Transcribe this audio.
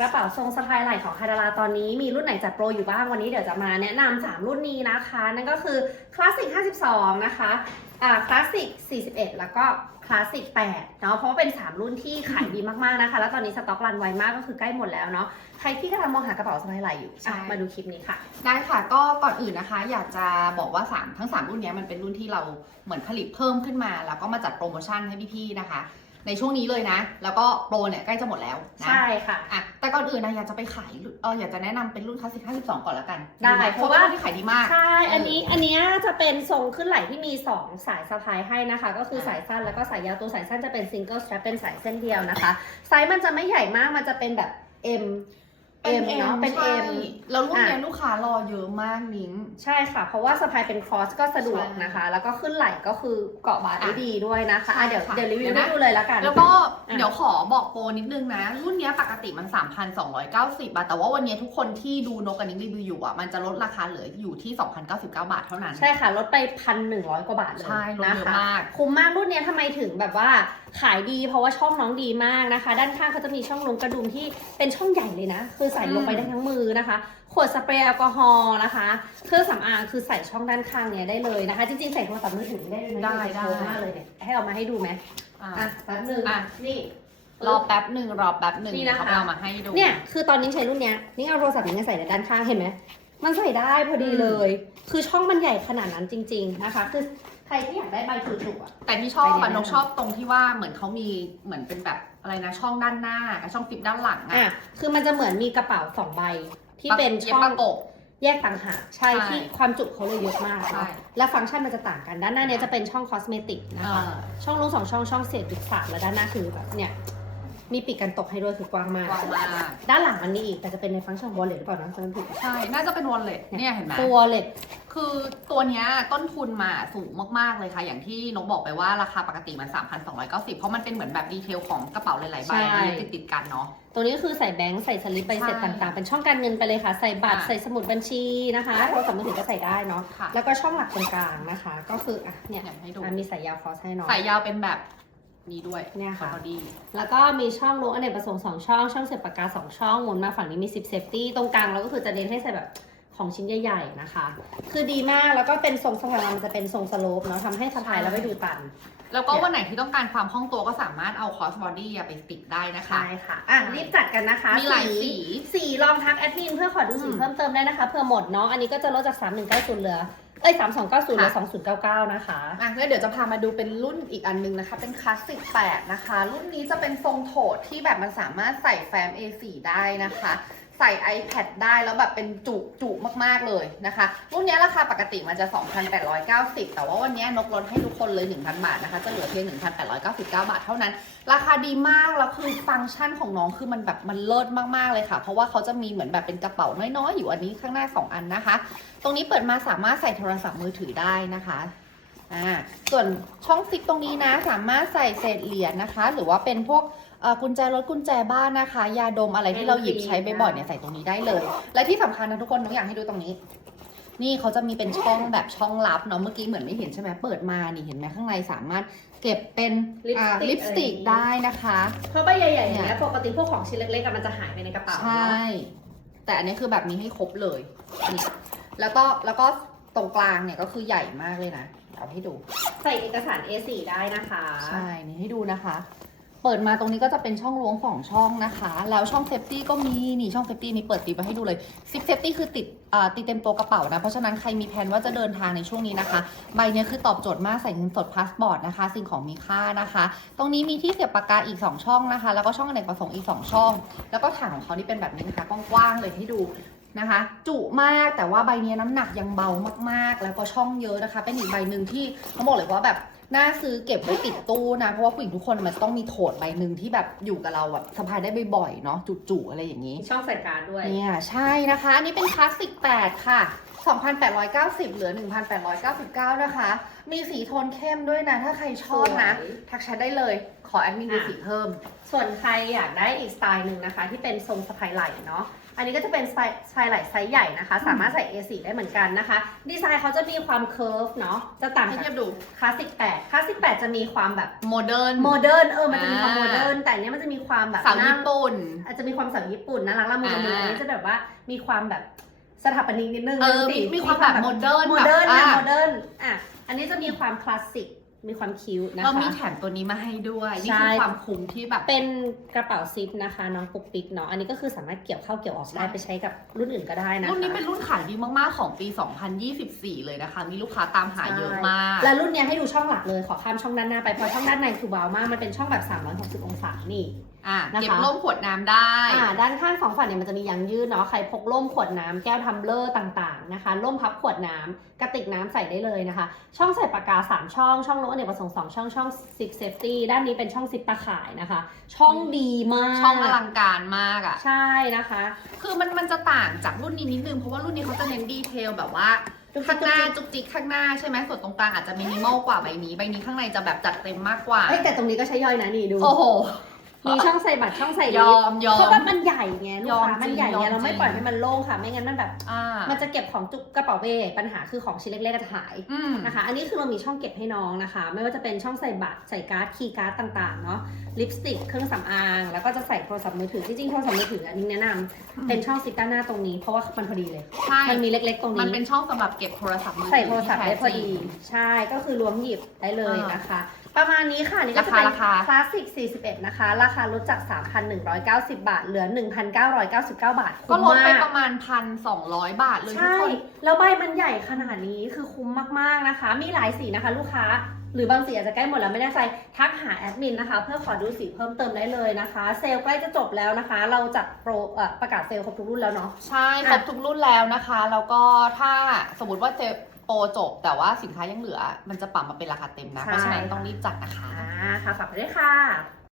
กระเป๋าทรงสะพายไหล่ของคาดาราตอนนี้มีรุ่นไหนจัดโปรอยู่บ้างวันนี้เดี๋ยวจะมาแนะนำ3รุ่นนี้นะคะ นั่นก็คือคลาสสิก52 นะคะอ่าคลาสสิก41 แล้วก็คลาสสิก8เนาะเพราะว่าเป็น 3 รุ่นที่ขายดีมากๆนะคะ แล้วตอนนี้สต็อกรันไวมากก็คือใกล้หมดแล้วเนาะใครที่กำลังมองหากระเป๋าสะพายไหล่อยู่ใช่ อะมาดูคลิปนี้ค่ะ ได้ค่ะก็ก่อนอื่นนะคะ อยากจะบอกว่า 3 ทั้ง 3 รุ่นเนี้ยมันเป็นรุ่นที่เราเหมือนผลิตเพิ่มขึ้นมา แล้วก็มาจัดโปรโมชั่นให้พี่ๆนะคะ ในช่วงนี้เลยนะ แล้วก็โปรเนี่ยใกล้จะหมดแล้วนะ ใช่ค่ะ อะ แต่ก่อนอื่นนะอยากจะไปขายรุ่นเอออยากจะแนะนำเป็นรุ่นคลาสสิก52 ก่อนแล้วกันได้หมเพราะว่าป็นนที่ขายดีมาก ใช่ อันนี้อันเนี้ยจะเป็นทรงขึ้นไหล่ที่มี 2 สายสะพายให้นะคะ ก็คือสายสั้นแล้วก็สายยาวตัวสายสั้นจะเป็นซิงเกิลส t ตร p เป็นสายเส้นเดียวนะคะ ไซส์มันจะไม่ใหญ่มากมันจะเป็นแบบ M เป็น M เนาะเป็นใช่ M แล้วรุ่นเนี้ยอะลูกค้ารอเยอะมากนิ้งใช่ค่ะ เพราะว่าสะพายเป็นครอสก็สะดวกใช่นะคะ แล้วก็ขึ้นไหล่ก็คือเกาะบาดได้อะดีด้วยนะคะใช่อะเดี๋ยวค่ะเดี๋ยวรีวิเดี๋วยวนะให้ดูเลยละกัน แล้วก็อะเดี๋ยวขอบอกโปรนิดนึงนะ รุ่นเนี้ยปกติมัน 3,290 บาท แต่ว่าวันเนี้ยทุกคนที่ดูนกกันนิ้งรีวิวอยู่อะมันจะลดราคาเหลืออยู่ที่ 2,099 บาทเท่านั้น ใช่ค่ะ ลดไปพันหนึ่งร้อยกว่าบาทเลยใช่ลดนะเยอะคะมากคุ้มมากรุ่นเนี้ยทำไมถึงแบบว่าขายดี เพราะว่าช่องน้องดีมากนะคะ ด้านข้างเขาจะมีช่องลงกระดุมที่เป็นช่องใหญ่เลยนะ คือใส่ลงไปอืมได้ทั้งมือนะคะ ขวดสเปรย์แอลกอฮอล์นะคะ เครื่องสำอางคือใส่ช่องด้านข้างเนี้ยได้เลยนะคะ จริงๆ ใส่โทรศัพท์มือถือได้เลยนะได้นี่จะโชว์ได้มากเลยเนี่ยให้เอามาให้ดูไหมอะอะแป๊บนึงอะ นี่ รอแป๊บหนึ่งรอแป๊บหนึ่งนี่นะคะ เขาเอามาให้ดู เนี่ยคือตอนนี้ใช้รุ่นเนี้ยนี่เอาโทรศัพท์นี้ใส่ในด้านข้างเห็นไหมมันใส่ได้พอดีเลย คือช่องมันใหญ่ขนาดนั้นจริง ๆนะคะ คือใครที่อยากได้ใบจุๆอะ แต่ที่ชอบไปอะเรียนนกชอบตรงที่ว่าเหมือนเขามีเหมือนเป็นแบบ อะไรนะช่องด้านหน้ากับช่องฟิปด้านหลังอะอะคือมันจะเหมือนมีกระเป๋าสองใบ ที่เป็นย็บช่องประกบ แยกต่างหากใช่ใช่ที่ความจุเขาเลยเยอะมากใช่ เนาะและฟังก์ชันมันจะต่างกันด้านหน้าเนี้ยจะเป็นช่องคอสเมติกนะคะอ่าช่องลงสองช่องช่องเศษจุดสามและด้านหน้าคือแบบเนี่ย มีปีกกันตกให้ด้วยคือกว้างมากกว้างมากด้านหลังมันมีอีกแต่จะเป็นในฟังก์ชันวอลเล็ตหรือเปล่านะจำไม่ผิดใช่ น่าจะเป็นวอลเล็ตเนี่ยเห็นไหม ตัววอลเล็ตคือตัวเนี้ยต้นทุนมาสูงมากๆเลยค่ะ อย่างที่นกบอกไปว่าราคาปกติมัน 3,290 เพราะมันเป็นเหมือนแบบดีเทลของกระเป๋าหลายๆใบใช่ที่ติดๆกันเนาะ ตัวนี้ก็คือใส่แบงค์ใส่สลิปใบเสร็จใช่ต่างๆ เป็นช่องการเงินไปเลยค่ะ ใส่บัตรอะ ใส่สมุดบัญชีนะคะโทรศัพท์มือถือก็ใส่ได้เนาะค่ะแล้วก็ช่องหลักตรงกลางนะคะ ก็คืออะเนี่ยเนี่ยให้ดู อะมีสายยาวคอสให้เนาะ สายยาวเป็นแบบ นี้ด้วยเนี่ยค่ะพอดีแล้วก็มีช่องรู้อเนกประสงค์สองช่อง ช่องเสียบปากกาสองช่องหมุนมาฝั่งนี้มี10เซฟตี้ตรงกลางแล้วก็คือจะเน้นให้ใส่แบบของชิ้นใหญ่ๆนะคะ คือดีมากแล้วก็เป็นทรงสะพายมันจะเป็นทรงสโลปเนาะทำให้สะพายแล้วไม่ดูตัน แล้วก็เนี่ยวันไหนที่ต้องการความคล่องตัวก็สามารถเอาคอสบอดี้ไปติดได้นะคะ ใช่ค่ะ อะ รีบจัดกันนะคะมีหลายสีสีลองทักแอดมินเพื่อขอดูสีอืมเพิ่มเติมได้นะคะเพื่อหมดเนาะอันนี้ก็จะลดจาก 3190เหลือ เอ้ย3290เหลือค่ะ2099นะคะอะแล้วเดี๋ยวจะพามาดูเป็นรุ่นอีกอันนึงนะคะ เป็นคลาสสิก8นะคะ รุ่นนี้จะเป็นทรงโถดที่แบบมันสามารถใส่แฟ้ม A4 ได้นะคะ ใส่ iPad ได้แล้วแบบเป็นจุจุมากๆเลยนะคะ รุ่นนี้ราคาปกติมันจะ 2,890 แต่ว่าวันนี้นกลดให้ทุกคนเลย 1,000 บาทนะคะ จะเหลือเพียง 1,899 บาทเท่านั้น ราคาดีมาก แล้วคือฟังก์ชันของน้องคือมันแบบมันเลิศมากๆเลยค่ะ เพราะว่าเขาจะมีเหมือนแบบเป็นกระเป๋าน้อยๆ อยู่อันนี้ข้างหน้า 2 อันนะคะ ตรงนี้เปิดมาสามารถใส่โทรศัพท์มือถือได้นะคะอ่าส่วนช่องซิปตรงนี้นะสามารถใส่เศษเหรียญนะคะ หรือว่าเป็นพวก เอ่อกุญแจรถกุญแจบ้านนะคะ ยาดมอะไรที่เราหยิบใช้บ่อยๆเนี่ยใส่ตรงนี้ได้เลย และที่สำคัญนะทุกคนน้องอยากให้ดูตรงนี้ นี่เขาจะมีเป็นช่องแบบช่องลับเนาะเมื่อกี้เหมือนไม่เห็นใช่ไหมเปิดมานี่เห็นไหมข้างในสามารถเก็บเป็นอ่าลิลิปปสสติติกก ได้นะคะ เพราะใบใหญ่ๆอย่างเนี่เงี้ยยปกติพวกของชิ้นเล็กๆอะมันจะหายไปในกระเป๋าใช่เนาะแต่อันนี้คือแบบมีให้ครบเลยนี่แล้วก็แล้วก็ตรงกลางเนี่ยก็คือใหญ่มากเลยนะเอาให้ดู ใส่เอกสาร A4 ได้นะคะ ใช่ นี่ให้ดูนะคะ เปิดมาตรงนี้ก็จะเป็นช่องล้วงสองช่องนะคะ แล้วช่องเซฟตี้ก็มีนี่ช่องเซฟตี้นี่เปิดติดมาให้ดูเลยซิปเซฟตี้คือติดติดเต็มตัวกระเป๋านะ เพราะฉะนั้นใครมีแผนว่าจะเดินทางในช่วงนี้นะคะ ใบนี้คือตอบโจทย์มากใส่เงินสดพาสปอร์ตนะคะ สิ่งของมีค่านะคะ ตรงนี้มีที่เสียบปากกาอีก 2 ช่องนะคะ แล้วก็ช่องอเนกประสงค์อีก 2 ช่อง แล้วก็ถังของเขานี่เป็นแบบนี้นะคะกว้างๆเลยให้ดูนะคะ จุมากแต่ว่าใบนี้น้ำหนักยังเบามากๆ แล้วก็ช่องเยอะนะคะ เป็นอีกใบหนึ่งที่เขาบอกเลยว่าแบบ น่าซื้อเก็บไว้ติดตู้นะ เพราะว่าผู้หญิงทุกคนมันจะต้องมีโถดใบหนึ่งที่แบบอยู่กับเราแบบสะพายได้บ่อยๆเนาะจุๆอะไรอย่างนี้มีช่องใส่การ์ดด้วย เนี่ยใช่นะคะ อันนี้เป็นคลาสสิก8ค่ะ 2,890 เหลือ 1,899 นะคะ มีสีโทนเข้มด้วยนะ ถ้าใครชอบนะ สวย ทักแชทได้เลย ขอแอดมินดูอะสีเพิ่ม ส่วนใครอยากได้อีกสไตล์หนึ่งนะคะ ที่เป็นทรงสะพายไหล่เนาะ อันนี้ก็จะเป็นสไตล์สะพายไหล่ไซส์ใหญ่นะคะ สามารถใส่ A4 ได้เหมือนกันนะคะ ดีไซน์เขาจะมีความเคิร์ฟเนาะ จะต่างให้จากเทียบดู คลาสสิก8คลาสสิก8จะมีความแบบโมเดิร์น โมเดิร์น เออ มันจะมีความอ่าโมเดิร์น แต่อันเนี้ยมันจะมีความแบบสาวน่ญี่ปุ่น อาจจะมีความสาวญี่ปุ่นน่ารักละมุนละมุนอ่าอันนี้จะแบบว่ามีความแบบสถาปนิกนิดนึงเออสีมีมีความแบบโมเดิร์นโมแบบเดิร์นอะนะโมเดิร์น อะ อันนี้จะมีความคลาสสิก มีความคิ้วนะคะ เรามีแถมตัวนี้มาให้ด้วย นี่ใช่คือความคุ้มที่แบบ เป็นกระเป๋าซิปนะคะ น้องปุกปิกเนาะ อันนี้ก็คือสามารถเกี่ยวเข้าเกี่ยวออกได้ใช่ไปใช้กับรุ่นอื่นก็ได้นะคะรุ่นนี้เป็นรุ่นขายดีมากๆของปี 2024 เลยนะคะ มีลูกค้าตามหาเยอะมาก แล้วรุ่นเนี้ยให้ดูช่องหลักเลย ขอข้ามช่องด้านหน้าไป เพราะช่องด้านในคือเบามาก มันเป็นช่องแบบ 360 องศา นี่อะนะคะเก็บร่มขวดน้ำได้ อ่า ด้านข้างสองฝั่งเนี่ยมันจะมียางยืดเนาะ ใครพกร่มขวดน้ำแก้วทัมเบลอร์ต่างๆนะคะ ร่มพับขวดน้ำกระติกน้ำใส่ได้เลยนะคะ ช่องใส่ปากกา 3 ช่อง ช่องโน้ตเนี่ยประสงค์2ช่องช่องซิปเซฟตี้ด้านนี้เป็นช่องซิปตะข่ายนะคะ ช่องดีมากช่องอลังการมากอะ ใช่นะคะ คือมันมันจะต่างจากรุ่นนี้นิดนึง เพราะว่ารุ่นนี้เขาจะเน้นดีเทลแบบว่าจุกจิกข้างหน้าจุกจิกข้างหน้าใช่ไหมส่วนตรงกลางอาจจะมินิมอลกว่าใบนี้ ใบนี้ข้างในจะแบบจัดเต็มมากกว่าเอ้ยแต่ตรงนี้ก็ใช้ย่อยนะนี่ดู โอ้โห มีช่องใส่บัตรช่องใส่ยลิอฟมต์ยอเพราะม ว่ามันใหญ่ไงลูกยอมค้ามันจริงใหญ่ยอไงมเราไม่จริง ปล่อยให้มันโล่งค่ะ ไม่งั้นมันแบบ อ่ามันจะเก็บของจุกกระเป๋าเป้ปัญหาคือของชิ้นเล็กๆก็จะหายอืม นะคะ อันนี้คือเรามีช่องเก็บให้น้องนะคะ ไม่ว่าจะเป็นช่องใส่บัตรใส่การ์ดคีย์การ์ดต่างๆเนาะลิปสติกเครื่องสำอาง แล้วก็จะใส่โทรศัพท์มือถือจริงๆโทรศัพท์มือถืออันนี้แนะนำเป็นช่องซิปด้านหน้าตรงนี้เพราะว่ามันพอดีเลย ใช่ มันมีเล็กๆตรงมันนี้ เป็นช่องสำหรับเก็บโทรศัพท์มือถือใส่โทรศัพท์ได้พอดี ที่แท้จริง ใช่ก็คือรวมหยิบได้เลยอ่านนะคะ ประมาณนี้ค่ะนี่ก็จะเป็นราคาราคา คลาสสิก 41 นะคะ ราคาลดจาก 3,190 บาท เหลือ 1,999 บาท ก็คุ้มลดไปมากประมาณพันสองร้อยบาทเลยทุกใช่คน แล้วใบมันใหญ่ขนาดนี้คือคุ้มมาก ๆ นะคะ มีหลายสีนะคะลูกค้า หรือบางสีอาจจะใกล้หมดแล้วไม่แน่ใจ ทักหาแอดมินนะคะ เพื่อขอดูสีเพิ่มเติมได้เลยนะคะ เซลล์ใกล้จะจบแล้วนะคะ เราจัดโปรเอ่อประกาศเซลล์ครบทุกรุ่นแล้วเนาะ ใช่ ครบทุกรุ่นแล้วนะคะ แล้วก็ถ้าสมมติว่าเจโปรจบ แต่ว่าสินค้ายังเหลือ มันจะปรับมาเป็นราคาเต็มนะ เพราะฉะนั้นต้องรีบจัดนะคะ อ่าค่ะฝากไปด้วยค่ะ